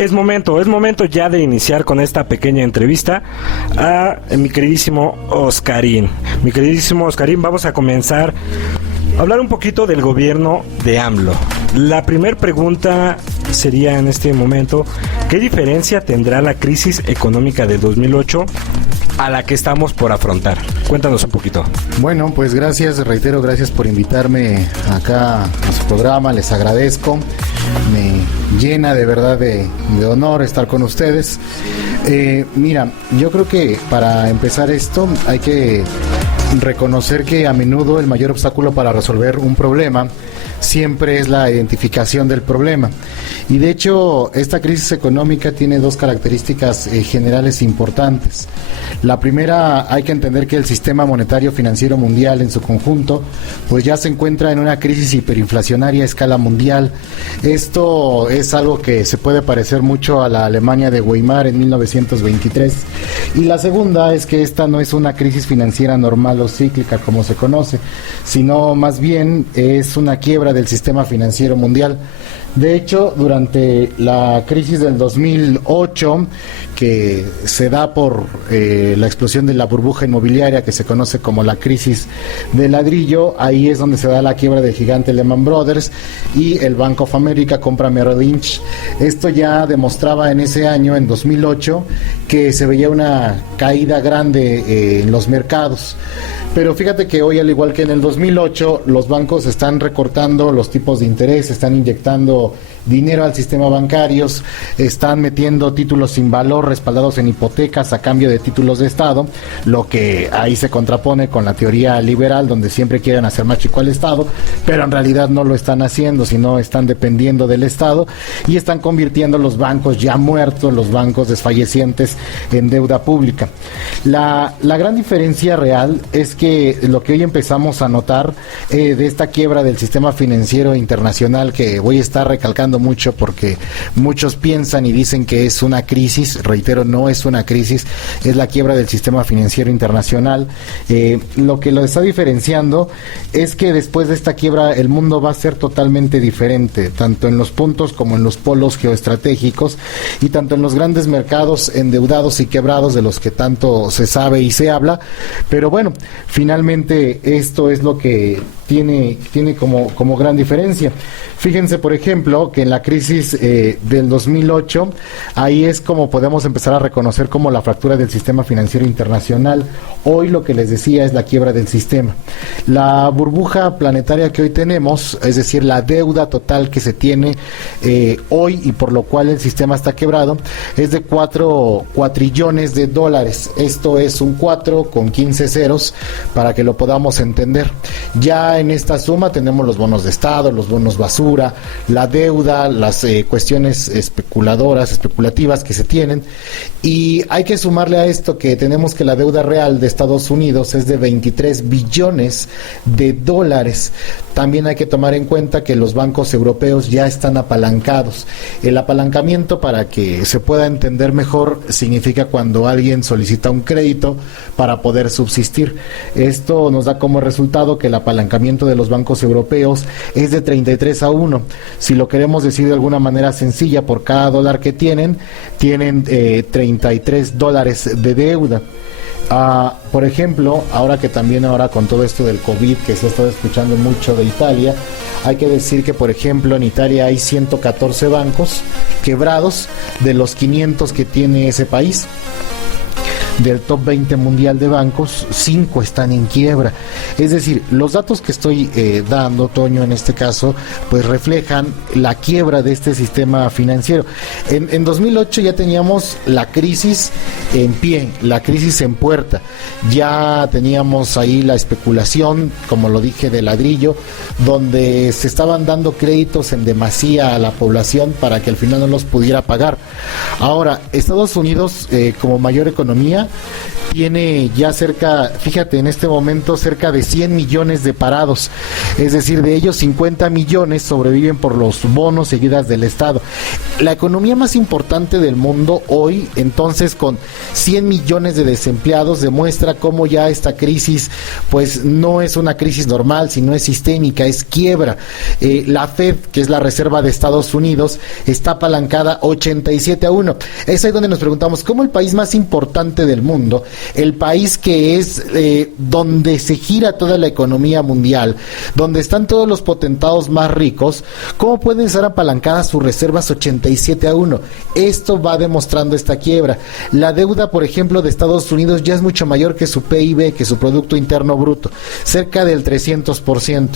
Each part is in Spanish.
Es momento ya de iniciar con esta pequeña entrevista a mi queridísimo Oscarín. Mi queridísimo Oscarín, vamos a comenzar a hablar un poquito del gobierno de AMLO. La primera pregunta sería en este momento, ¿qué diferencia tendrá la crisis económica de 2008 a la que estamos por afrontar? Cuéntanos un poquito. Bueno, pues gracias, reitero, gracias por invitarme acá a su programa, les agradezco. Me llena de verdad de honor estar con ustedes. Mira, yo creo que para empezar esto hay que reconocer que a menudo el mayor obstáculo para resolver un problema siempre es la identificación del problema. Y de hecho, esta crisis económica tiene dos características generales importantes. La primera, hay que entender que el sistema monetario financiero mundial en su conjunto, pues ya se encuentra en una crisis hiperinflacionaria a escala mundial. Esto es algo que se puede parecer mucho a la Alemania de Weimar en 1923. Y la segunda es que esta no es una crisis financiera normal o cíclica como se conoce, sino más bien es una quiebra del sistema financiero mundial. De hecho, durante la crisis del 2008, que se da por la explosión de la burbuja inmobiliaria que se conoce como la crisis del ladrillo, ahí es donde se da la quiebra del gigante Lehman Brothers y el Bank of America compra Merrill Lynch. Esto ya demostraba en ese año, en 2008, que se veía una caída grande en los mercados. Pero fíjate que hoy, al igual que en el 2008, los bancos están recortando los tipos de interés, están inyectando dinero al sistema bancario, están metiendo títulos sin valor respaldados en hipotecas a cambio de títulos de Estado, lo que ahí se contrapone con la teoría liberal, donde siempre quieren hacer más chico al Estado, pero en realidad no lo están haciendo, sino están dependiendo del Estado y están convirtiendo los bancos ya muertos, los bancos desfallecientes, en deuda pública. La gran diferencia real es que lo que hoy empezamos a notar de esta quiebra del sistema financiero internacional, que voy a estar recalcando mucho porque muchos piensan y dicen que es una crisis, reitero, no es una crisis, es la quiebra del sistema financiero internacional. Lo que lo está diferenciando es que después de esta quiebra el mundo va a ser totalmente diferente, tanto en los puntos como en los polos geoestratégicos y tanto en los grandes mercados endeudados y quebrados de los que tanto se sabe y se habla. Pero bueno, finalmente esto es lo que tiene como gran diferencia. Fíjense, por ejemplo, que en la crisis del 2008, ahí es como podemos empezar a reconocer como la fractura del sistema financiero internacional. Hoy lo que les decía es la quiebra del sistema. La burbuja planetaria que hoy tenemos, es decir, la deuda total que se tiene hoy y por lo cual el sistema está quebrado, es de 4 cuatrillones de dólares. Esto es un 4 con 15 ceros para que lo podamos entender. Ya en esta suma tenemos los bonos de Estado, los bonos basura, la deuda, las cuestiones especulativas que se tienen, y hay que sumarle a esto que tenemos que la deuda real de Estados Unidos es de 23 billones de dólares. También hay que tomar en cuenta que los bancos europeos ya están apalancados. El apalancamiento, para que se pueda entender mejor, significa cuando alguien solicita un crédito para poder subsistir. Esto nos da como resultado que el apalancamiento de los bancos europeos es de 33-1. Si lo queremos decir de alguna manera sencilla, por cada dólar que tienen 33 dólares de deuda. Por ejemplo, ahora con todo esto del COVID que se ha estado escuchando mucho de Italia, hay que decir que, por ejemplo, en Italia hay 114 bancos quebrados de los 500 que tiene ese país. Del top 20 mundial de bancos, 5 están en quiebra. Es decir, los datos que estoy dando, Toño, en este caso, pues reflejan la quiebra de este sistema financiero. En 2008 ya teníamos la crisis en pie, la crisis en puerta. Ya teníamos ahí la especulación, como lo dije, de ladrillo, donde se estaban dando créditos en demasía a la población para que al final no los pudiera pagar. Ahora, Estados Unidos, como mayor economía, tiene ya fíjate, en este momento cerca de 100 millones de parados, es decir, de ellos 50 millones sobreviven por los bonos y ayudas del Estado. La economía más importante del mundo hoy, entonces, con 100 millones de desempleados, demuestra cómo ya esta crisis, pues no es una crisis normal, sino es sistémica, es quiebra. La Fed, que es la Reserva de Estados Unidos, está apalancada 87-1. Es ahí donde nos preguntamos, ¿cómo el país más importante del mundo, el país que es donde se gira toda la economía mundial, donde están todos los potentados más ricos, cómo pueden estar apalancadas sus reservas 87-1? Esto va demostrando esta quiebra. La deuda, por ejemplo, de Estados Unidos ya es mucho mayor que su PIB, que su Producto Interno Bruto, cerca del 300%.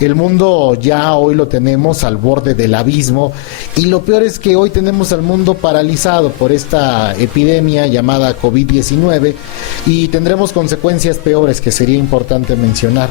El mundo ya hoy lo tenemos al borde del abismo, y lo peor es que hoy tenemos al mundo paralizado por esta epidemia llamada COVID-19, y tendremos consecuencias peores que sería importante mencionar,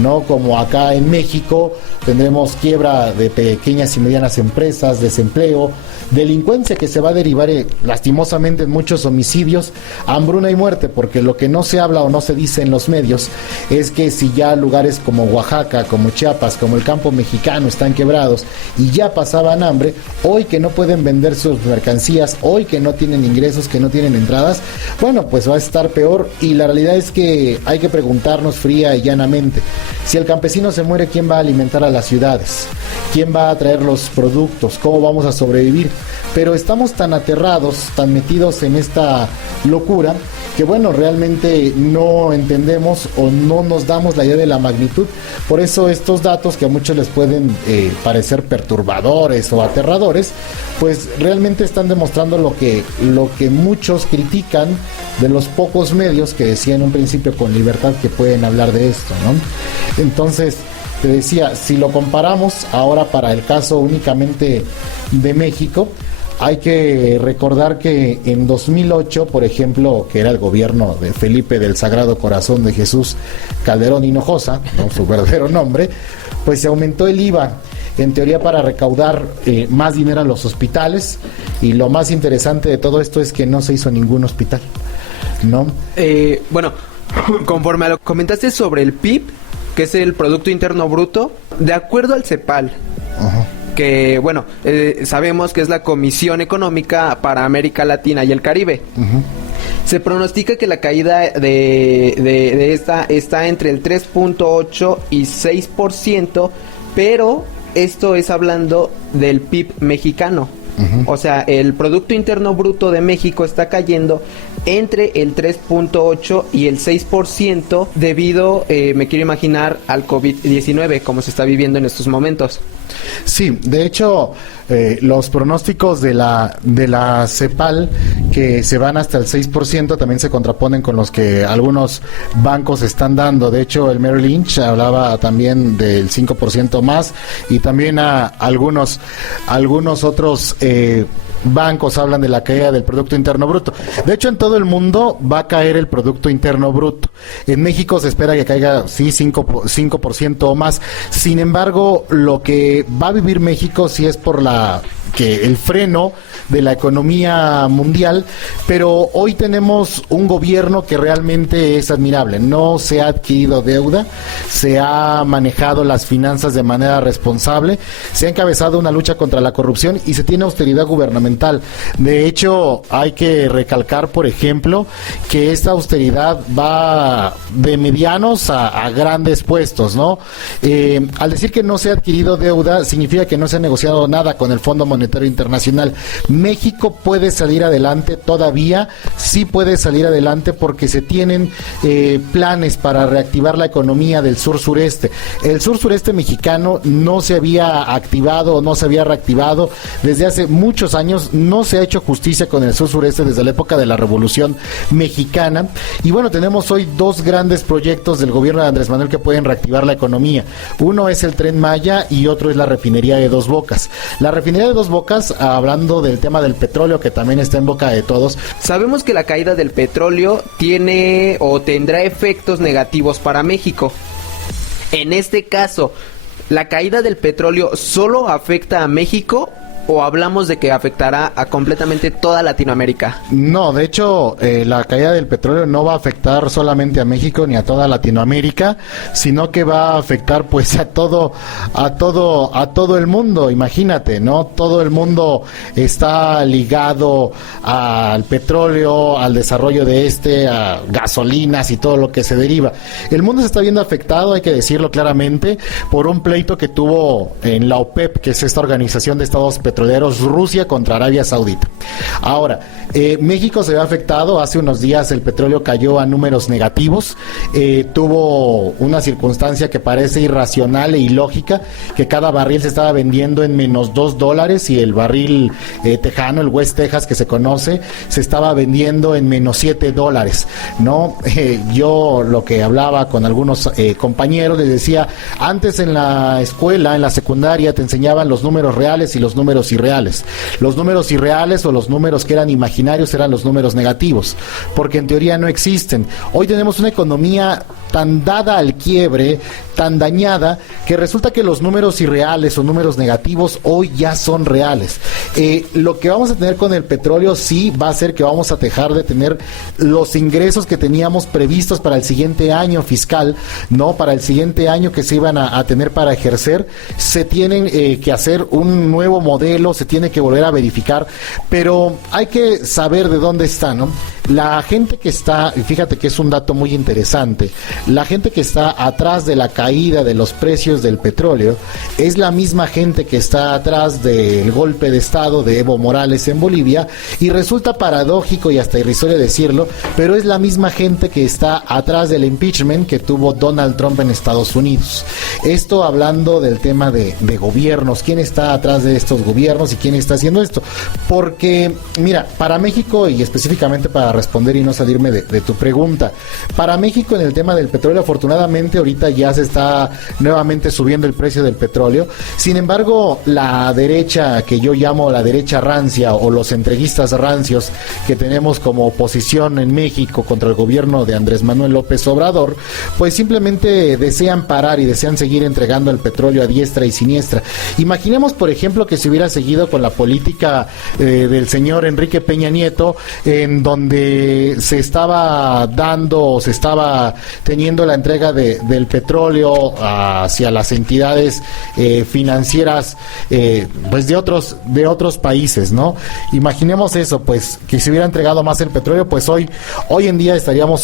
¿no? Como acá en México tendremos quiebra de pequeñas y medianas empresas, desempleo, delincuencia que se va a derivar lastimosamente en muchos homicidios, hambruna y muerte, porque lo que no se habla o no se dice en los medios es que si ya lugares como Oaxaca, como Chiapas, como el campo mexicano están quebrados y ya pasaban hambre, hoy que no pueden vender sus mercancías, hoy que no tienen ingresos, que no tienen entradas, bueno, pues va a estar peor. Y la realidad es que hay que preguntarnos fría y llanamente, si el campesino se muere, ¿quién va a alimentar a las ciudades? ¿Quién va a traer los productos? ¿Cómo vamos a sobrevivir? Pero estamos tan aterrados, tan metidos en esta locura, que bueno, realmente no entendemos o no nos damos la idea de la magnitud. Por eso estos datos, que a muchos les pueden parecer perturbadores o aterradores, pues realmente están demostrando lo que muchos critican de los pocos medios que decían en un principio con libertad que pueden hablar de esto, ¿no? Entonces, te decía, si lo comparamos ahora para el caso únicamente de México, hay que recordar que en 2008, por ejemplo, que era el gobierno de Felipe del Sagrado Corazón de Jesús Calderón Hinojosa, ¿no?, su verdadero nombre, pues se aumentó el IVA, en teoría para recaudar más dinero a los hospitales, y lo más interesante de todo esto es que no se hizo ningún hospital, ¿no? Bueno, conforme a lo que comentaste sobre el PIB, que es el Producto Interno Bruto, de acuerdo al CEPAL, que bueno, sabemos que es la Comisión Económica para América Latina y el Caribe, se pronostica que la caída de esta está entre el 3.8 y 6%, pero esto es hablando del PIB mexicano. O sea, el Producto Interno Bruto de México está cayendo entre el 3.8 y el 6% debido, me quiero imaginar, al COVID-19, como se está viviendo en estos momentos. Sí, de hecho, los pronósticos de la CEPAL, que se van hasta el 6%, también se contraponen con los que algunos bancos están dando. De hecho, el Merrill Lynch hablaba también del 5% más, y también a algunos otros bancos hablan de la caída del Producto Interno Bruto. De hecho, en todo el mundo va a caer el Producto Interno Bruto. En México se espera que caiga, sí, 5% o más. Sin embargo, lo que va a vivir México sí es por el freno de la economía mundial, pero hoy tenemos un gobierno que realmente es admirable. No se ha adquirido deuda, se ha manejado las finanzas de manera responsable, se ha encabezado una lucha contra la corrupción y se tiene austeridad gubernamental. De hecho, hay que recalcar, por ejemplo, que esta austeridad va de medianos a grandes puestos, ¿no? Al decir que no se ha adquirido deuda, significa que no se ha negociado nada con el Fondo Monetario Internacional. México puede salir adelante todavía, sí puede salir adelante, porque se tienen planes para reactivar la economía del sur-sureste. El sur-sureste mexicano no se había activado o no se había reactivado desde hace muchos años. No se ha hecho justicia con el sur-sureste desde la época de la Revolución Mexicana. Y bueno, tenemos hoy dos grandes proyectos del gobierno de Andrés Manuel que pueden reactivar la economía. Uno es el Tren Maya y otro es la refinería de Dos Bocas. La refinería de Dos Bocas, hablando del tema del petróleo, que también está en boca de todos. Sabemos que la caída del petróleo tiene o tendrá efectos negativos para México. En este caso, ¿la caída del petróleo solo afecta a México o hablamos de que afectará a completamente toda Latinoamérica? No, de hecho, la caída del petróleo no va a afectar solamente a México ni a toda Latinoamérica, sino que va a afectar pues a todo el mundo. Imagínate, ¿no? Todo el mundo está ligado al petróleo, al desarrollo de a gasolinas y todo lo que se deriva. El mundo se está viendo afectado, hay que decirlo claramente, por un pleito que tuvo en la OPEP, que es esta organización de estados petroleros, Rusia contra Arabia Saudita. Ahora, México se ve afectado. Hace unos días el petróleo cayó a números negativos. Tuvo una circunstancia que parece irracional e ilógica, que cada barril se estaba vendiendo en menos $2 y el barril tejano, el West Texas que se conoce, se estaba vendiendo en menos $7, ¿no? Yo lo que hablaba con algunos compañeros, les decía, antes en la escuela, en la secundaria, te enseñaban los números reales y los números irreales. Los números irreales o los números que eran imaginarios eran los números negativos, porque en teoría no existen. Hoy tenemos una economía tan dada al quiebre, tan dañada, que resulta que los números irreales o números negativos hoy ya son reales. Lo que vamos a tener con el petróleo sí va a ser que vamos a dejar de tener los ingresos que teníamos previstos para el siguiente año fiscal, ¿no? Para el siguiente año que se iban a tener para ejercer. Se tienen que hacer un nuevo modelo, se tiene que volver a verificar, pero hay que saber de dónde está, ¿no? La gente que está, y fíjate que es un dato muy interesante, la gente que está atrás de la caída de los precios del petróleo es la misma gente que está atrás del golpe de estado de Evo Morales en Bolivia, y resulta paradójico y hasta irrisorio decirlo, pero es la misma gente que está atrás del impeachment que tuvo Donald Trump en Estados Unidos. Esto hablando del tema de gobiernos, quién está atrás de estos gobiernos y quién está haciendo esto, porque mira, para México, y específicamente para responder y no salirme de tu pregunta, para México en el tema del petróleo, afortunadamente ahorita ya se está nuevamente subiendo el precio del petróleo. Sin embargo, la derecha, que yo llamo la derecha rancia, o los entreguistas rancios que tenemos como oposición en México contra el gobierno de Andrés Manuel López Obrador, pues simplemente desean parar y desean seguir entregando el petróleo a diestra y siniestra. Imaginemos, por ejemplo, que se hubiera seguido con la política del señor Enrique Peña Nieto, en donde se estaba dando, se estaba teniendo la entrega del petróleo hacia las entidades financieras pues de otros países, ¿no? Imaginemos eso, pues que se hubiera entregado más el petróleo, pues hoy en día estaríamos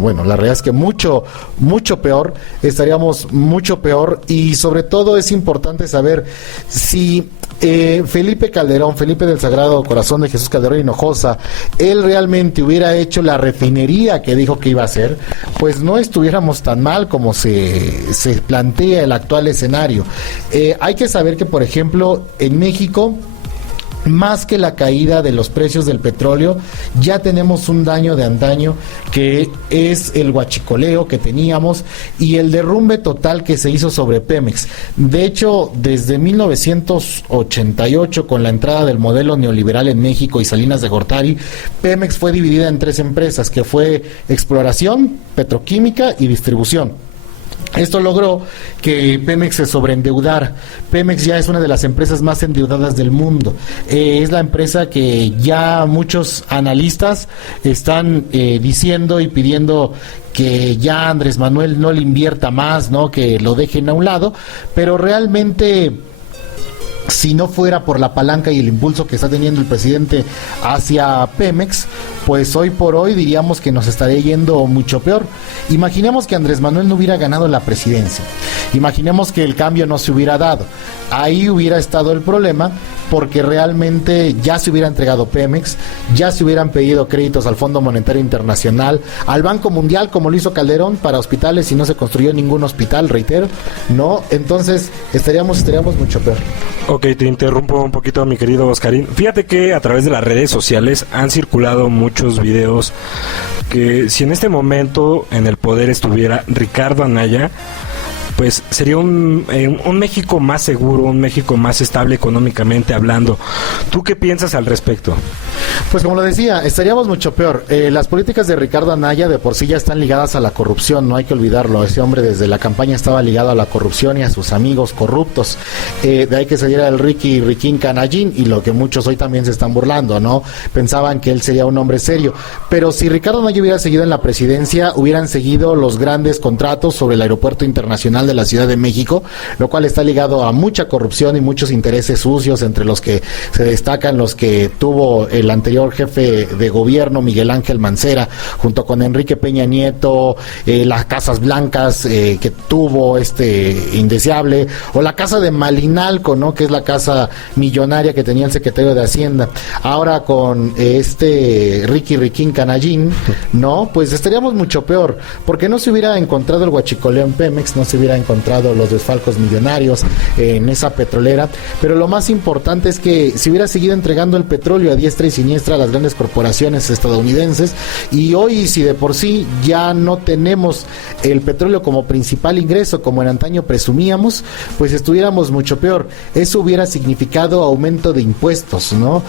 bueno, la realidad es que mucho peor, estaríamos mucho peor. Y sobre todo es importante saber si Felipe del Sagrado Corazón de Jesús Calderón Hinojosa, él realmente hubiera hecho la refinería que dijo que iba a hacer, pues no estuviéramos tan mal como se plantea el actual escenario. Hay que saber que, por ejemplo, en México, más que la caída de los precios del petróleo, ya tenemos un daño de antaño, que es el huachicoleo que teníamos y el derrumbe total que se hizo sobre Pemex. De hecho, desde 1988, con la entrada del modelo neoliberal en México y Salinas de Gortari, Pemex fue dividida en 3 empresas, que fue exploración, petroquímica y distribución. Esto logró que Pemex se sobreendeudara. Pemex ya es una de las empresas más endeudadas del mundo. Es la empresa que ya muchos analistas están diciendo y pidiendo que ya Andrés Manuel no le invierta más, ¿no? Que lo dejen a un lado, pero realmente, si no fuera por la palanca y el impulso que está teniendo el presidente hacia Pemex, pues hoy por hoy diríamos que nos estaría yendo mucho peor. Imaginemos que Andrés Manuel no hubiera ganado la presidencia. Imaginemos que el cambio no se hubiera dado. Ahí hubiera estado el problema, porque realmente ya se hubiera entregado Pemex, ya se hubieran pedido créditos al Fondo Monetario Internacional, al Banco Mundial, como lo hizo Calderón, para hospitales, y no se construyó ningún hospital, reitero, ¿no? Entonces estaríamos mucho peor. Ok, te interrumpo un poquito, mi querido Oscarín. Fíjate que a través de las redes sociales han circulado muchos videos que, si en este momento en el poder estuviera Ricardo Anaya, pues sería un México más seguro, un México más estable económicamente hablando. ¿Tú qué piensas al respecto? Pues como lo decía, estaríamos mucho peor. Las políticas de Ricardo Anaya de por sí ya están ligadas a la corrupción, no hay que olvidarlo. Ese hombre desde la campaña estaba ligado a la corrupción y a sus amigos corruptos. De ahí que saliera el Riquín Canallín, y lo que muchos hoy también se están burlando, ¿no? Pensaban que él sería un hombre serio. Pero si Ricardo Anaya hubiera seguido en la presidencia, hubieran seguido los grandes contratos sobre el Aeropuerto Internacional de la Ciudad de México, lo cual está ligado a mucha corrupción y muchos intereses sucios, entre los que se destacan los que tuvo el anterior jefe de gobierno, Miguel Ángel Mancera, junto con Enrique Peña Nieto, las Casas Blancas que tuvo indeseable, o la casa de Malinalco, ¿no? Que es la casa millonaria que tenía el secretario de Hacienda. Ahora con Riquín Canallín, ¿no? Pues estaríamos mucho peor, porque no se hubiera encontrado el huachicoleo en Pemex, no se hubiera encontrado los desfalcos millonarios en esa petrolera, pero lo más importante es que se hubiera seguido entregando el petróleo a diestra y siniestra a las grandes corporaciones estadounidenses, y hoy, si de por sí ya no tenemos el petróleo como principal ingreso, como en antaño presumíamos, pues estuviéramos mucho peor. Eso hubiera significado aumento de impuestos, ¿no?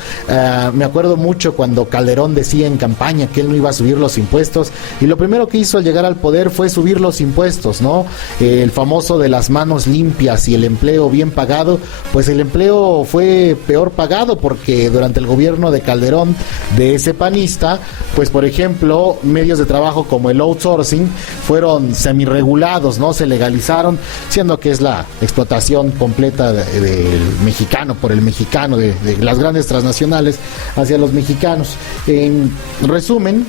Me acuerdo mucho cuando Calderón decía en campaña que él no iba a subir los impuestos, y lo primero que hizo al llegar al poder fue subir los impuestos, ¿no? El famoso de las manos limpias y el empleo bien pagado, pues el empleo fue peor pagado, porque durante el gobierno de Calderón, de ese panista, pues por ejemplo, medios de trabajo como el outsourcing fueron semiregulados, ¿no? Se legalizaron, siendo que es la explotación completa del mexicano por el mexicano, de las grandes transnacionales hacia los mexicanos. En resumen,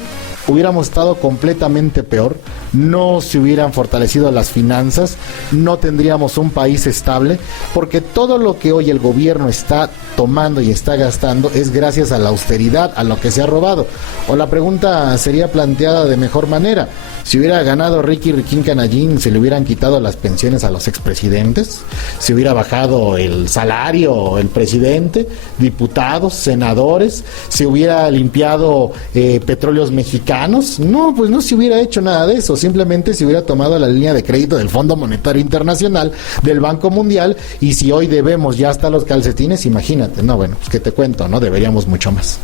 hubiéramos estado completamente peor, no se hubieran fortalecido las finanzas, no tendríamos un país estable, porque todo lo que hoy el gobierno está tomando y está gastando es gracias a la austeridad, a lo que se ha robado. O la pregunta sería planteada de mejor manera: si hubiera ganado Riquín Canallín, ¿se le hubieran quitado las pensiones a los expresidentes? ¿Se hubiera bajado el salario el presidente, diputados, senadores? ¿Se hubiera limpiado petróleos mexicanos? No, pues no se hubiera hecho nada de eso. Simplemente se hubiera tomado la línea de crédito del Fondo Monetario Internacional, del Banco Mundial, y si hoy debemos ya hasta los calcetines, imagínate. No, bueno, pues qué te cuento, ¿no? Deberíamos mucho más.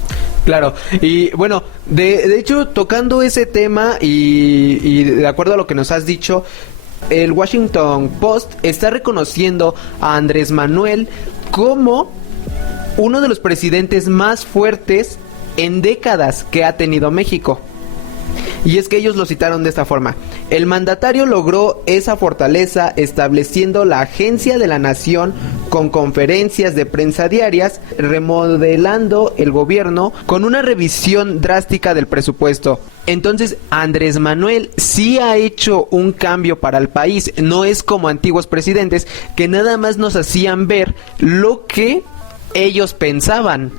Claro, y bueno, de hecho, tocando ese tema y de acuerdo a lo que nos has dicho, el Washington Post está reconociendo a Andrés Manuel como uno de los presidentes más fuertes en décadas que ha tenido México. Y es que ellos lo citaron de esta forma: el mandatario logró esa fortaleza estableciendo la Agencia de la Nación con conferencias de prensa diarias, remodelando el gobierno con una revisión drástica del presupuesto. Entonces, Andrés Manuel sí ha hecho un cambio para el país, no es como antiguos presidentes que nada más nos hacían ver lo que ellos pensaban.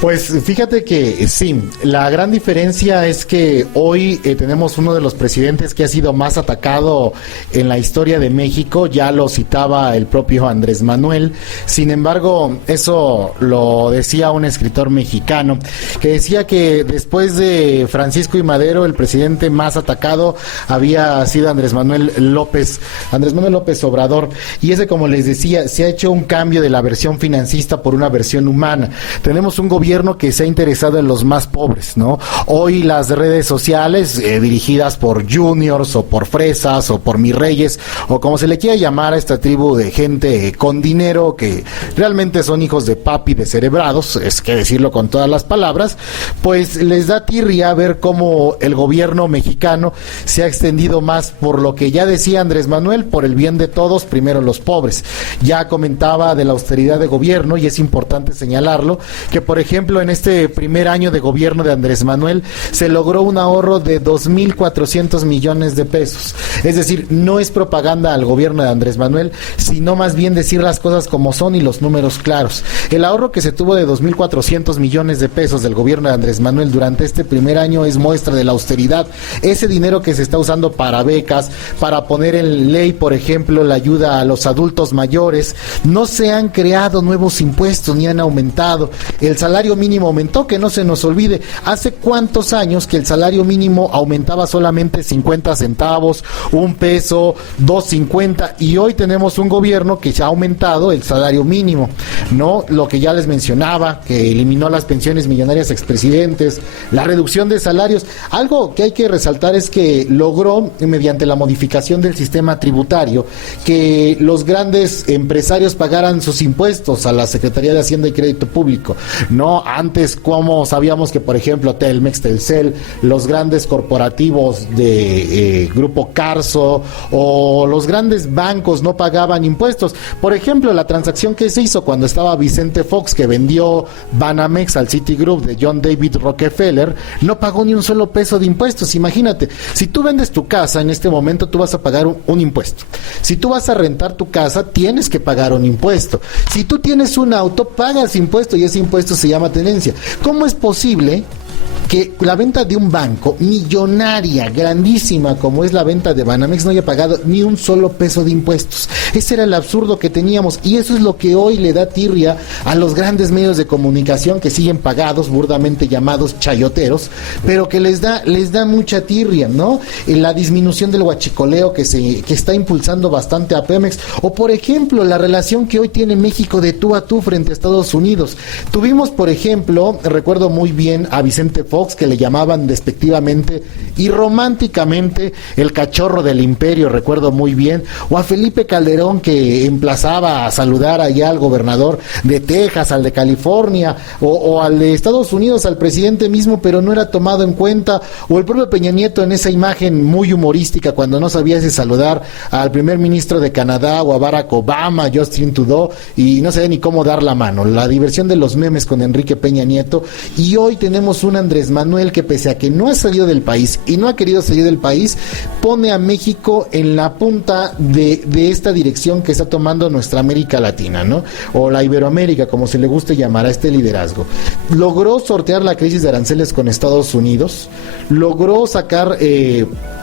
Pues fíjate que sí, la gran diferencia es que hoy tenemos uno de los presidentes que ha sido más atacado en la historia de México, ya lo citaba el propio Andrés Manuel. Sin embargo, eso lo decía un escritor mexicano, que decía que después de Francisco y Madero, el presidente más atacado había sido Andrés Manuel López Obrador, y ese, como les decía, se ha hecho un cambio de la versión financista por una versión humana. Tenemos un gobierno que se ha interesado en los más pobres, ¿no? Hoy las redes sociales dirigidas por juniors o por fresas o por mis reyes o como se le quiera llamar a esta tribu de gente con dinero que realmente son hijos de papi descerebrados, es que decirlo con todas las palabras, pues les da tirria ver cómo el gobierno mexicano se ha extendido más por lo que ya decía Andrés Manuel, por el bien de todos, primero los pobres. Ya comentaba de la austeridad de gobierno, y es importante señalarlo, que por ejemplo en este primer año de gobierno de Andrés Manuel se logró un ahorro de 2,400 millones de pesos. Es decir, no es propaganda al gobierno de Andrés Manuel, sino más bien decir las cosas como son y los números claros. El ahorro que se tuvo de 2,400 millones de pesos del gobierno de Andrés Manuel durante este primer año es muestra de la austeridad. Ese dinero que se está usando para becas, para poner en ley, por ejemplo, la ayuda a los adultos mayores, no se han creado nuevos impuestos ni han aumentado. El salario salario mínimo aumentó, que no se nos olvide. ¿Hace cuántos años que el salario mínimo aumentaba solamente 50 centavos, 1 peso, 2.50? Y hoy tenemos un gobierno que se ha aumentado el salario mínimo, ¿no? Lo que ya les mencionaba, que eliminó las pensiones millonarias a expresidentes, la reducción de salarios. Algo que hay que resaltar es que logró, mediante la modificación del sistema tributario, que los grandes empresarios pagaran sus impuestos a la Secretaría de Hacienda y Crédito Público, ¿no? Antes, como sabíamos que, por ejemplo, Telmex, Telcel, los grandes corporativos de Grupo Carso o los grandes bancos no pagaban impuestos. Por ejemplo, la transacción que se hizo cuando estaba Vicente Fox, que vendió Banamex al Citigroup de John David Rockefeller, no pagó ni un solo peso de impuestos. Imagínate, si tú vendes tu casa en este momento, tú vas a pagar un impuesto. Si tú vas a rentar tu casa, tienes que pagar un impuesto. Si tú tienes un auto, pagas impuesto y ese impuesto se llama tenencia. ¿Cómo es posible que la venta de un banco millonaria, grandísima, como es la venta de Banamex, no haya pagado ni un solo peso de impuestos? Ese era el absurdo que teníamos, y eso es lo que hoy le da tirria a los grandes medios de comunicación que siguen pagados, burdamente llamados chayoteros, pero que les da mucha tirria, ¿no? La disminución del huachicoleo que está impulsando bastante a Pemex, o por ejemplo, la relación que hoy tiene México de tú a tú frente a Estados Unidos. Tuvimos, por ejemplo, recuerdo muy bien a Vicente Fox, que le llamaban despectivamente y románticamente el cachorro del imperio, recuerdo muy bien, o a Felipe Calderón, que emplazaba a saludar allá al gobernador de Texas, al de California, o al de Estados Unidos, al presidente mismo, pero no era tomado en cuenta, o el propio Peña Nieto en esa imagen muy humorística cuando no sabía si saludar al primer ministro de Canadá o a Barack Obama, Justin Trudeau, y no sabía ni cómo dar la mano. La diversión de los memes con Enrique Peña Nieto. Y hoy tenemos un Andrés Manuel que, pese a que no ha salido del país y no ha querido salir del país, pone a México en la punta de esta dirección que está tomando nuestra América Latina, ¿no? O la Iberoamérica, como se le guste llamar a este liderazgo. Logró sortear la crisis de aranceles con Estados Unidos, logró sacar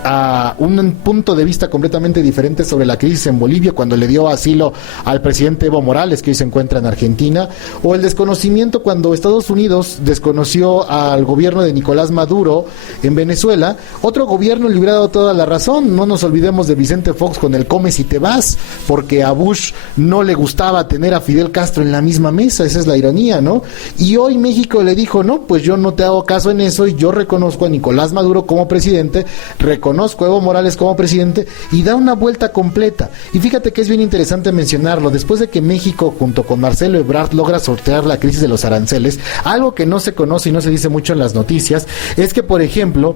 a un punto de vista completamente diferente sobre la crisis en Bolivia cuando le dio asilo al presidente Evo Morales, que hoy se encuentra en Argentina, o el desconocimiento cuando Estados Unidos desconoció al gobierno de Nicolás Maduro en Venezuela. Otro gobierno le hubiera dado toda la razón. No nos olvidemos de Vicente Fox con el come si te vas, porque a Bush no le gustaba tener a Fidel Castro en la misma mesa. Esa es la ironía, ¿no? Y hoy México le dijo, no, pues yo no te hago caso en eso, y yo reconozco a Nicolás Maduro como presidente, reconozco a Evo Morales como presidente, y da una vuelta completa. Y fíjate que es bien interesante mencionarlo, después de que México junto con Marcelo Ebrard logra sortear la crisis de los aranceles, algo que no se conoce y no se dice mucho en las noticias, es que, por ejemplo,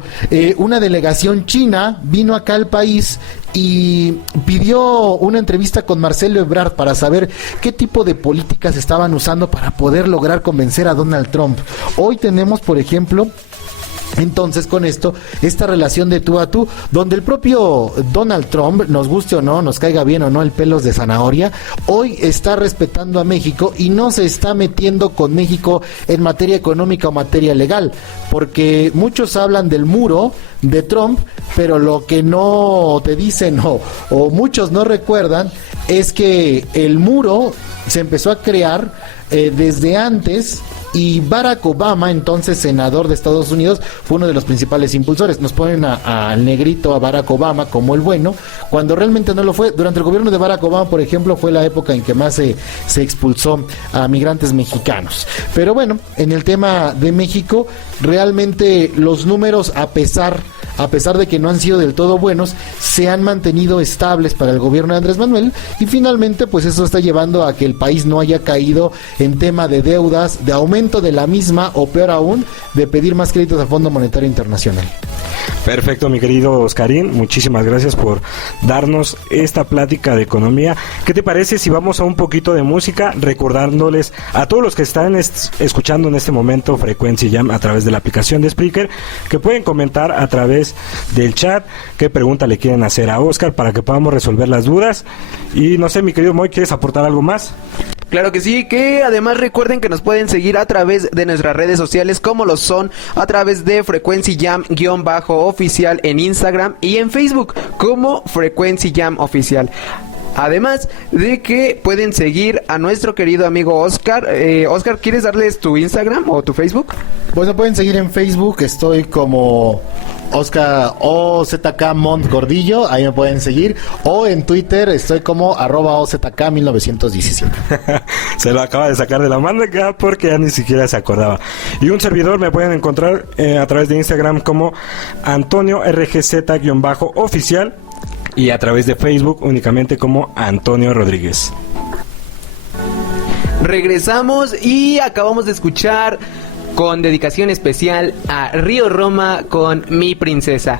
una delegación china vino acá al país y pidió una entrevista con Marcelo Ebrard para saber qué tipo de políticas estaban usando para poder lograr convencer a Donald Trump. Hoy tenemos, por ejemplo, entonces con esto, esta relación de tú a tú, donde el propio Donald Trump, nos guste o no, nos caiga bien o no el pelos de zanahoria, hoy está respetando a México y no se está metiendo con México en materia económica o materia legal, porque muchos hablan del muro de Trump, pero lo que no te dicen o muchos no recuerdan es que el muro se empezó a crear desde antes, y Barack Obama, entonces senador de Estados Unidos, fue uno de los principales impulsores. Nos ponen al negrito, a Barack Obama, como el bueno, cuando realmente no lo fue. Durante el gobierno de Barack Obama, por ejemplo, fue la época en que más se expulsó a migrantes mexicanos. Pero bueno, en el tema de México, realmente los números, a pesar de que no han sido del todo buenos, se han mantenido estables para el gobierno de Andrés Manuel, y finalmente pues eso está llevando a que el país no haya caído en tema de deudas, de aumento de la misma, o peor aún, de pedir más créditos al Fondo Monetario Internacional. Perfecto, mi querido Oscarín, muchísimas gracias por darnos esta plática de economía. ¿Qué te parece si vamos a un poquito de música, recordándoles a todos los que están escuchando en este momento Frecuencia Jam a través de la aplicación de Spreaker, que pueden comentar a través del chat qué pregunta le quieren hacer a Oscar para que podamos resolver las dudas? Y no sé, mi querido Moy, ¿quieres aportar algo más? Claro que sí, que además recuerden que nos pueden seguir a través de nuestras redes sociales, como lo son a través de Frequency Jam-oficial en Instagram y en Facebook como Frequency Jam Oficial. Además de que pueden seguir a nuestro querido amigo Oscar. Oscar, ¿quieres darles tu Instagram o tu Facebook? Pues me pueden seguir en Facebook, estoy como Oscar OZK Mont Gordillo, ahí me pueden seguir. O en Twitter estoy como @OZK1917. Se lo acaba de sacar de la manga porque ya ni siquiera se acordaba. Y un servidor me pueden encontrar a través de Instagram como Antonio RGZ-oficial y a través de Facebook únicamente como Antonio Rodríguez. Regresamos y acabamos de escuchar con dedicación especial a Río Roma con Mi Princesa.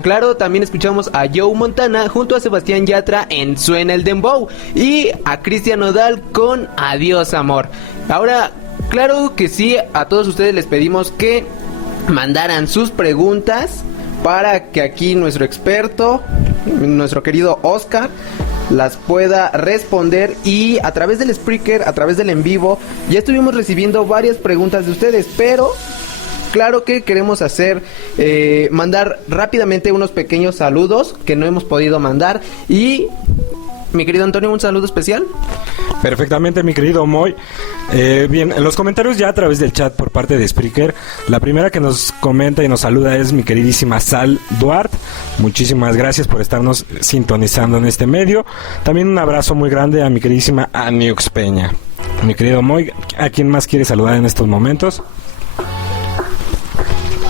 Claro, también escuchamos a Joe Montana junto a Sebastián Yatra en Suena el Dembow y a Cristian Nodal con Adiós Amor. Ahora, claro que sí, a todos ustedes les pedimos que mandaran sus preguntas para que aquí nuestro experto, nuestro querido Oscar, las pueda responder. Y a través del Spreaker, a través del en vivo, ya estuvimos recibiendo varias preguntas de ustedes, pero claro que queremos mandar rápidamente unos pequeños saludos que no hemos podido mandar. Y mi querido Antonio, un saludo especial. Perfectamente, mi querido Moy. Bien, en los comentarios ya a través del chat por parte de Spreaker, la primera que nos comenta y nos saluda es mi queridísima Sal Duarte. Muchísimas gracias por estarnos sintonizando en este medio. También un abrazo muy grande a mi queridísima Aniux Peña. Mi querido Moy, ¿a quién más quiere saludar en estos momentos?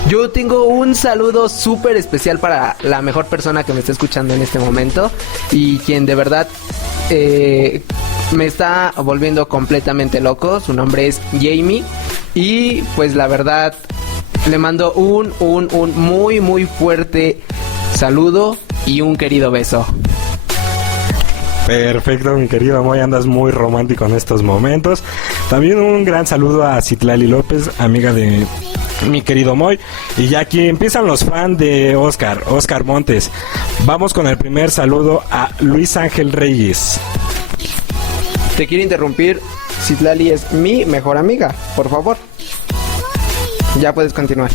Yo tengo un saludo súper especial para la mejor persona que me está escuchando en este momento y quien de verdad me está volviendo completamente loco. Su nombre es Jamie y pues la verdad le mando un muy muy fuerte saludo y un querido beso. Perfecto, mi querido Moy, andas muy romántico en estos momentos. También un gran saludo a Citlali López, amiga de mi querido Moy. Y ya aquí empiezan los fans de Oscar Montes. Vamos con el primer saludo a Luis Ángel Reyes. Te quiero interrumpir, Citlali es mi mejor amiga, por favor. Ya puedes continuar.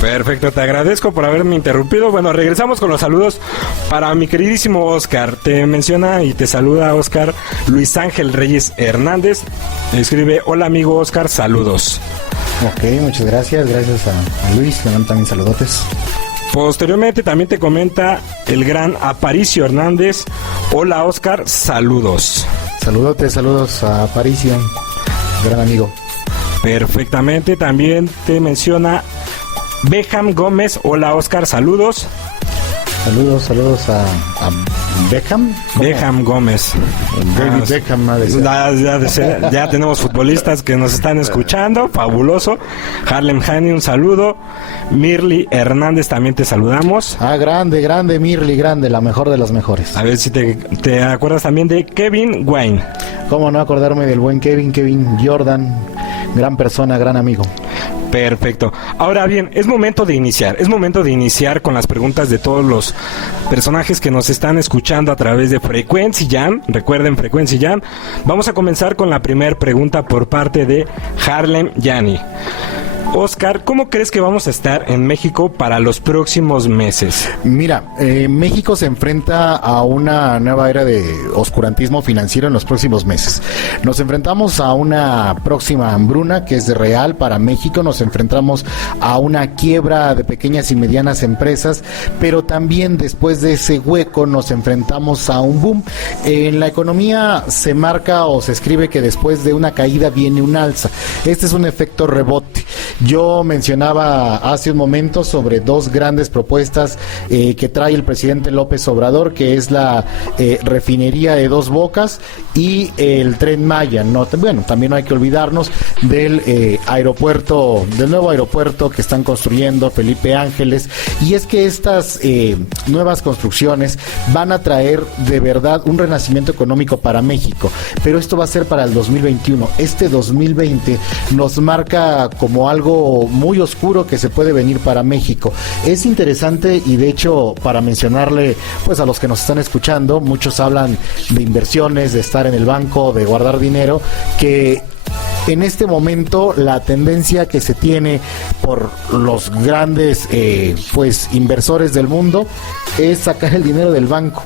Perfecto, te agradezco por haberme interrumpido. Bueno, regresamos con los saludos para mi queridísimo Oscar. Te menciona y te saluda Oscar Luis Ángel Reyes Hernández. Escribe: hola amigo Oscar, saludos. Ok, muchas gracias. Gracias a Luis, le mando también saludotes. Posteriormente también te comenta el gran Aparicio Hernández: hola Oscar, saludos. Saludos a Aparicio, gran amigo. Perfectamente, también te menciona Beckham Gómez: hola Oscar, saludos. Saludos a Beckham. ¿Cómo? Beckham Gómez. David Beckham, ha de ser. Ya tenemos futbolistas que nos están escuchando, fabuloso. Harlem Hani, un saludo. Mirly Hernández, también te saludamos. Grande Mirly, grande, la mejor de las mejores. A ver si te acuerdas también de Kevin Wayne. ¿Cómo no acordarme del buen Kevin Jordan? Gran persona, gran amigo. Perfecto. Ahora bien, es momento de iniciar con las preguntas de todos los personajes que nos están escuchando a través de Frequency Jam. Recuerden, Frequency Jam. Vamos a comenzar con la primera pregunta por parte de Harlem Yani. Oscar, ¿cómo crees que vamos a estar en México para los próximos meses? Mira, México se enfrenta a una nueva era de oscurantismo financiero en los próximos meses. Nos enfrentamos a una próxima hambruna que es real para México, nos enfrentamos a una quiebra de pequeñas y medianas empresas, pero también después de ese hueco nos enfrentamos a un boom. En la economía se marca o se escribe que después de una caída viene un alza. Este es un efecto rebote. Yo mencionaba hace un momento sobre dos grandes propuestas que trae el presidente López Obrador, que es la refinería de Dos Bocas y el Tren Maya. Bueno, también no hay que olvidarnos del aeropuerto, del nuevo aeropuerto que están construyendo Felipe Ángeles, y es que estas nuevas construcciones van a traer de verdad un renacimiento económico para México, pero esto va a ser para el 2021. Este 2020 nos marca como algo muy oscuro que se puede venir para México. Es interesante, y de hecho, para mencionarle pues a los que nos están escuchando, muchos hablan de inversiones, de estar en el banco, de guardar dinero, que en este momento la tendencia que se tiene por los grandes pues inversores del mundo es sacar el dinero del banco.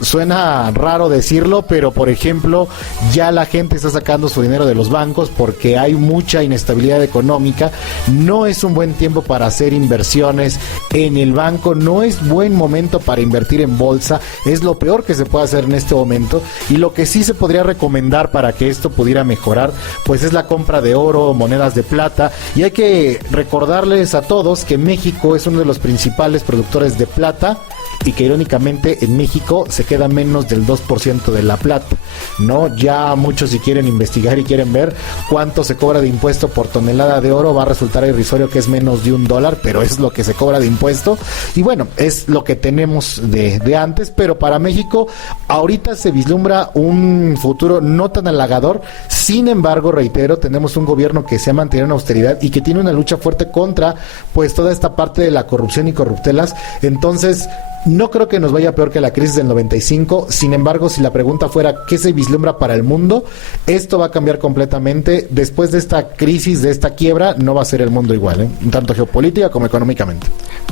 Suena raro decirlo, pero por ejemplo, ya la gente está sacando su dinero de los bancos porque hay mucha inestabilidad económica. No es un buen tiempo para hacer inversiones en el banco, no es buen momento para invertir en bolsa, es lo peor que se puede hacer en este momento. Y lo que sí se podría recomendar para que esto pudiera mejorar, pues es la compra de oro, monedas de plata. Y hay que recordarles a todos que México es uno de los principales productores de plata, y que irónicamente en México se queda menos del 2% de la plata, ¿no? Ya muchos, si quieren investigar y quieren ver cuánto se cobra de impuesto por tonelada de oro, va a resultar irrisorio, que es menos de $1, pero es lo que se cobra de impuesto. Y bueno, es lo que tenemos de antes, pero para México ahorita se vislumbra un futuro no tan halagador. Sin embargo, reitero, tenemos un gobierno que se ha mantenido en austeridad y que tiene una lucha fuerte contra pues toda esta parte de la corrupción y corruptelas. Entonces, no creo que nos vaya peor que la crisis del 95. Sin embargo, si la pregunta fuera ¿qué se vislumbra para el mundo? Esto va a cambiar completamente. Después de esta crisis, de esta quiebra, no va a ser el mundo igual, tanto geopolítica como económicamente.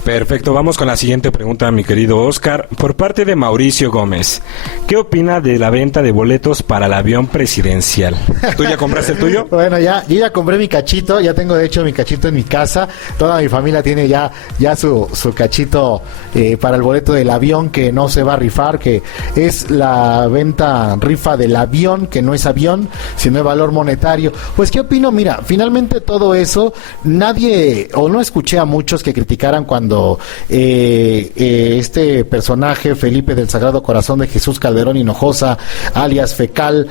Perfecto, vamos con la siguiente pregunta, mi querido Oscar. Por parte de Mauricio Gómez, ¿qué opina de la venta de boletos para el avión presidencial? ¿Tú ya compraste el tuyo? Bueno, yo ya compré mi cachito, ya tengo de hecho mi cachito en mi casa. Toda mi familia tiene ya su cachito para el boleto del avión, que no se va a rifar, que es la venta rifa del avión, que no es avión, sino de valor monetario. Pues, ¿qué opino? Mira, finalmente todo eso, nadie, o no escuché a muchos que criticaran cuando este personaje, Felipe del Sagrado Corazón de Jesús Calderón Hinojosa, alias Fecal,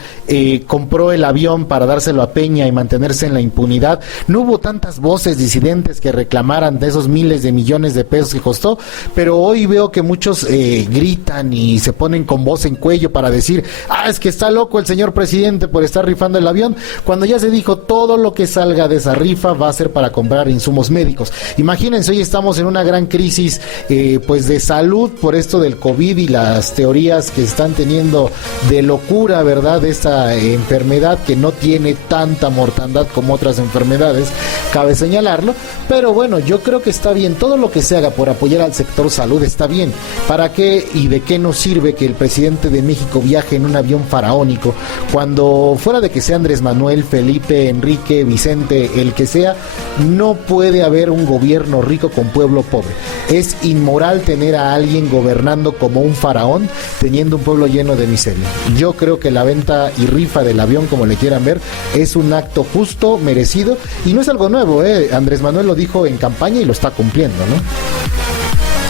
compró el avión para dárselo a Peña y mantenerse en la impunidad. No hubo tantas voces disidentes que reclamaran de esos miles de millones de pesos que costó, pero hoy veo que muchos gritan y se ponen con voz en cuello para decir, es que está loco el señor presidente por estar rifando el avión, cuando ya se dijo todo lo que salga de esa rifa va a ser para comprar insumos médicos. Imagínense, hoy estamos en una gran crisis pues de salud por esto del COVID y las teorías que están teniendo de locura, ¿verdad?, de esta enfermedad que no tiene tanta mortandad como otras enfermedades, cabe señalarlo. Pero bueno, yo creo que está bien, todo lo que se haga por apoyar al sector salud está bien. ¿Para qué y de qué nos sirve que el presidente de México viaje en un avión faraónico cuando, fuera de que sea Andrés Manuel, Felipe, Enrique, Vicente, el que sea, no puede haber un gobierno rico con pueblo pobre? Es inmoral tener a alguien gobernando como un faraón teniendo un pueblo lleno de miseria. Yo creo que la venta y rifa del avión, como le quieran ver, es un acto justo, merecido, y no es algo nuevo, Andrés Manuel lo dijo en campaña y lo está cumpliendo, ¿no?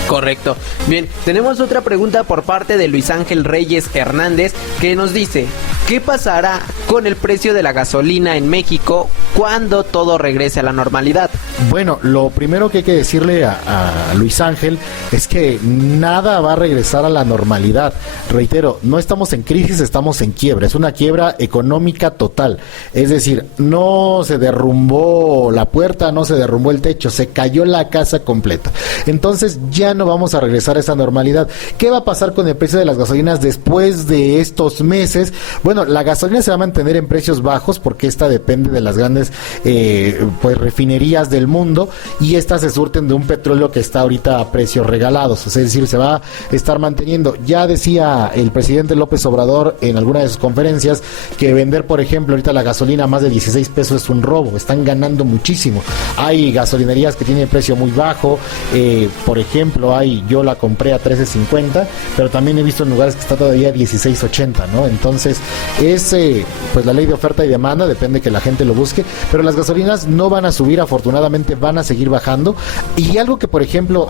Correcto. Bien, tenemos otra pregunta por parte de Luis Ángel Reyes Hernández, que nos dice: ¿qué pasará con el precio de la gasolina en México cuando todo regrese a la normalidad? Bueno, lo primero que hay que decirle a Luis Ángel es que nada va a regresar a la normalidad. Reitero, no estamos en crisis, estamos en quiebra. Es una quiebra económica total. Es decir, no se derrumbó la puerta, no se derrumbó el techo, se cayó la casa completa. Entonces ya no vamos a regresar a esa normalidad. ¿Qué va a pasar con el precio de las gasolinas después de estos meses? Bueno, la gasolina se va a mantener en precios bajos porque esta depende de las grandes pues refinerías del mundo, y estas se surten de un petróleo que está ahorita a precios regalados, es decir, se va a estar manteniendo. Ya decía el presidente López Obrador en alguna de sus conferencias que vender, por ejemplo, ahorita la gasolina a más de 16 pesos es un robo, están ganando muchísimo. Hay gasolinerías que tienen precio muy bajo, por ejemplo, yo la compré a 13.50, pero también he visto en lugares que está todavía a 16.80, ¿no? Entonces, es pues la ley de oferta y demanda, depende que la gente lo busque, pero las gasolinas no van a subir, afortunadamente van a seguir bajando. Y algo que, por ejemplo,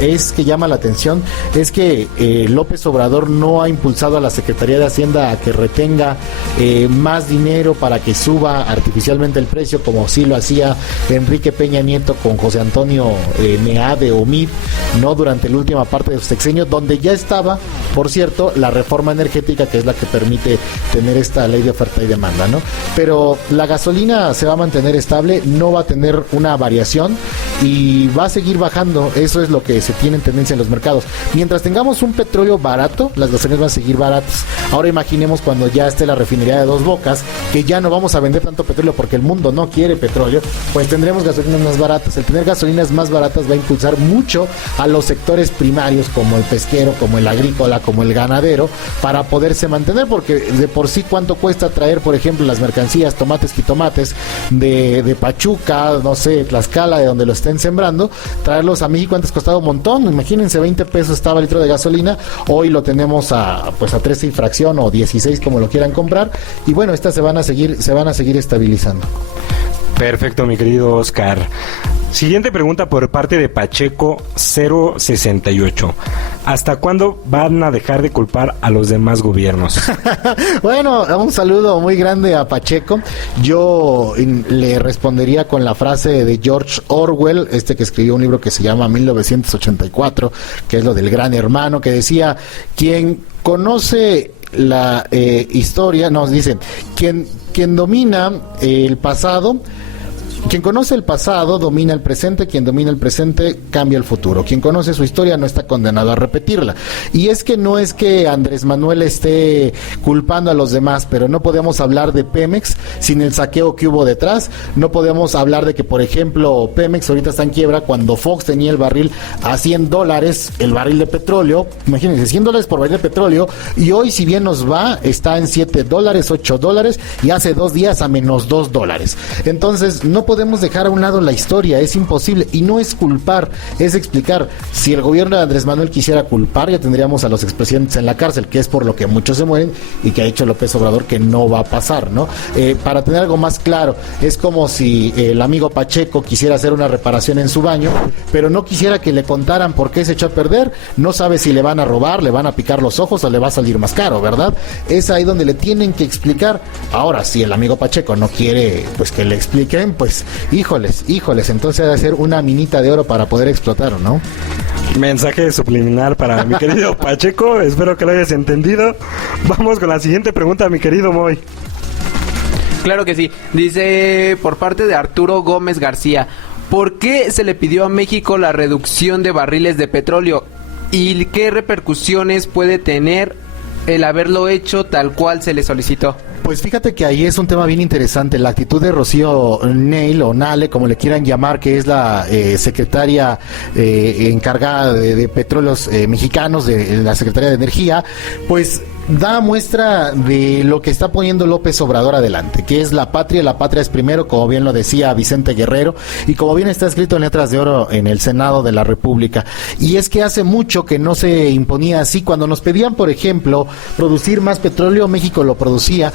es que llama la atención, es que López Obrador no ha impulsado a la Secretaría de Hacienda a que retenga más dinero para que suba artificialmente el precio, como sí lo hacía Enrique Peña Nieto con José Antonio Meade o Mid, no, durante la última parte de su sexenio, donde ya estaba, por cierto, la reforma energética, que es la que permite tener esta ley de oferta y demanda, ¿no? Pero la gasolina se va a mantener estable, no va a tener una variación y va a seguir bajando. Eso es lo que se tiene en tendencia en los mercados. Mientras tengamos un petróleo barato, las gasolinas van a seguir baratas. Ahora imaginemos cuando ya esté la refinería de Dos Bocas, que ya no vamos a vender tanto petróleo porque el mundo no quiere petróleo, pues tendremos gasolinas más baratas. El tener gasolinas más baratas va a impulsar mucho a los sectores primarios como el pesquero, como el agrícola, como el ganadero, para poderse mantener, porque de por sí cuánto cuesta traer, por ejemplo, las mercancías, tomates, jitomates de Pachuca, no sé, Tlaxcala, de donde lo estén sembrando, traerlos a México antes costaba un montón. Imagínense, 20 pesos estaba el litro de gasolina, hoy lo tenemos a 13 y fracción o 16 como lo quieran comprar, y bueno, estas se van a seguir estabilizando. Perfecto, mi querido Oscar. Siguiente pregunta por parte de Pacheco 068. ¿Hasta cuándo van a dejar de culpar a los demás gobiernos? Bueno, un saludo muy grande a Pacheco. Yo le respondería con la frase de George Orwell, que escribió un libro que se llama 1984, que es lo del Gran Hermano, que decía: quien conoce la historia, nos dicen, quien domina el pasado, quien conoce el pasado domina el presente, quien domina el presente cambia el futuro. Quien conoce su historia no está condenado a repetirla. Y es que no es que Andrés Manuel esté culpando a los demás, pero no podemos hablar de Pemex sin el saqueo que hubo detrás. No podemos hablar de que, por ejemplo, Pemex ahorita está en quiebra cuando Fox tenía el barril a $100, el barril de petróleo. Imagínense, $100 por barril de petróleo, y hoy, si bien nos va, está en $7, $8, y hace 2 días a menos $2. Entonces, no podemos dejar a un lado la historia, es imposible, y no es culpar, es explicar. Si el gobierno de Andrés Manuel quisiera culpar, ya tendríamos a los expresidentes en la cárcel, que es por lo que muchos se mueren, y que ha dicho López Obrador que no va a pasar, ¿no? Para tener algo más claro, es como si el amigo Pacheco quisiera hacer una reparación en su baño, pero no quisiera que le contaran por qué se echó a perder, no sabe si le van a robar, le van a picar los ojos o le va a salir más caro, ¿verdad? Es ahí donde le tienen que explicar. Ahora, si el amigo Pacheco no quiere, pues que le expliquen, pues híjoles, entonces ha de ser una minita de oro para poder explotar, ¿no? Mensaje subliminal para mi querido Pacheco, espero que lo hayas entendido. Vamos con la siguiente pregunta, mi querido Moy. Claro que sí. Dice por parte de Arturo Gómez García: ¿por qué se le pidió a México la reducción de barriles de petróleo? ¿Y qué repercusiones puede tener el haberlo hecho tal cual se le solicitó? Pues fíjate que ahí es un tema bien interesante, la actitud de Rocío Neil o Nale, como le quieran llamar, que es la secretaria encargada de petróleos mexicanos, de la Secretaría de Energía, pues da muestra de lo que está poniendo López Obrador adelante, que es la patria es primero, como bien lo decía Vicente Guerrero, y como bien está escrito en letras de oro en el Senado de la República. Y es que hace mucho que no se imponía así. Cuando nos pedían, por ejemplo, producir más petróleo, México lo producía.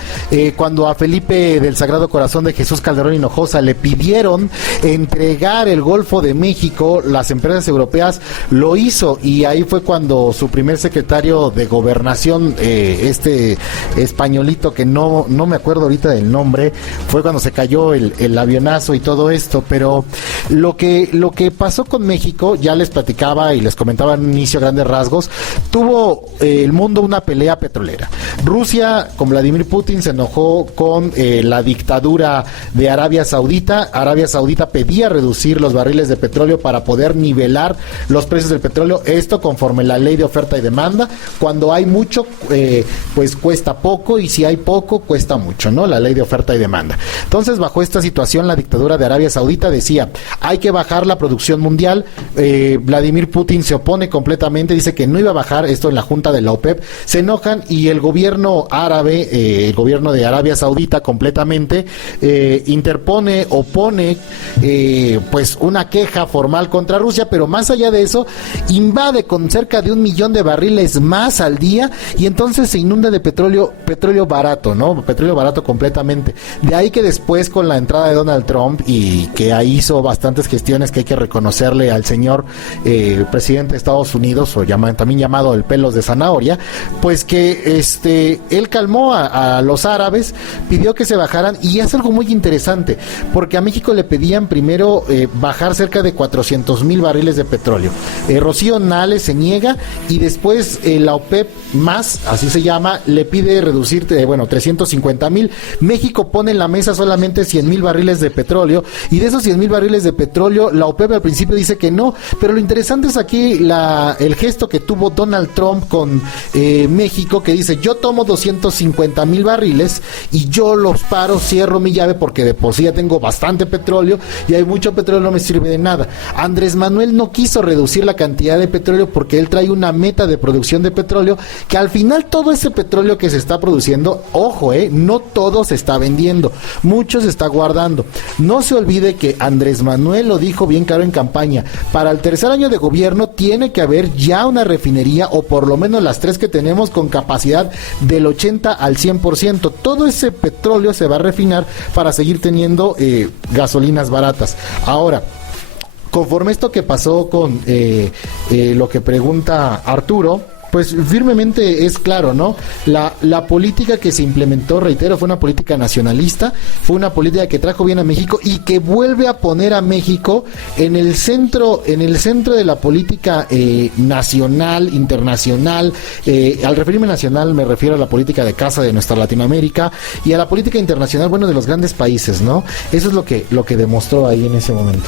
Cuando a Felipe del Sagrado Corazón de Jesús Calderón Hinojosa le pidieron entregar el Golfo de México, las empresas europeas lo hizo, y ahí fue cuando su primer secretario de Gobernación, españolito que no me acuerdo ahorita del nombre, fue cuando se cayó el avionazo y todo esto. Pero lo que pasó con México, ya les platicaba y les comentaba en un inicio a grandes rasgos, tuvo el mundo una pelea petrolera. Rusia con Vladimir Putin se enojó con la dictadura de Arabia Saudita. Arabia Saudita pedía reducir los barriles de petróleo para poder nivelar los precios del petróleo, esto conforme la ley de oferta y demanda. Cuando hay mucho, pues cuesta poco, y si hay poco, cuesta mucho, ¿no? La ley de oferta y demanda. Entonces, bajo esta situación, la dictadura de Arabia Saudita decía: hay que bajar la producción mundial. Vladimir Putin se opone completamente, dice que no iba a bajar, esto en la junta de la OPEP, se enojan, y el gobierno árabe, el gobierno de Arabia Saudita completamente interpone, opone pues una queja formal contra Rusia, pero más allá de eso, invade con cerca de 1 millón de barriles más al día, y entonces se inunda de petróleo barato, ¿no? Petróleo barato completamente. De ahí que después, con la entrada de Donald Trump, y que ahí hizo bastantes gestiones que hay que reconocerle al señor presidente de Estados Unidos, también llamado el pelos de zanahoria, pues que él calmó a los los árabes, pidió que se bajaran, y es algo muy interesante, porque a México le pedían primero bajar cerca de 400,000 barriles de petróleo. Rocío Nale se niega, y después la OPEP más, así se llama, le pide reducir, 350,000. México pone en la mesa solamente 100,000 barriles de petróleo, y de esos 100,000 barriles de petróleo, la OPEP al principio dice que no, pero lo interesante es aquí el gesto que tuvo Donald Trump con México, que dice: yo tomo 250,000 barriles y yo los paro, cierro mi llave, porque de por sí ya tengo bastante petróleo y hay mucho petróleo, no me sirve de nada. Andrés Manuel no quiso reducir la cantidad de petróleo porque él trae una meta de producción de petróleo, que al final todo ese petróleo que se está produciendo, ojo, no todo se está vendiendo, mucho se está guardando. No se olvide que Andrés Manuel lo dijo bien claro en campaña: para el tercer año de gobierno tiene que haber ya una refinería, o por lo menos las 3 que tenemos, con capacidad del 80 al 100%. Todo ese petróleo se va a refinar para seguir teniendo gasolinas baratas. Ahora, conforme esto que pasó con lo que pregunta Arturo, pues firmemente es claro, ¿no? La política que se implementó, reitero, fue una política nacionalista, fue una política que trajo bien a México y que vuelve a poner a México en el centro de la política nacional, internacional. Al referirme nacional me refiero a la política de casa de nuestra Latinoamérica, y a la política internacional, bueno, de los grandes países, ¿no? Eso es lo que demostró ahí en ese momento.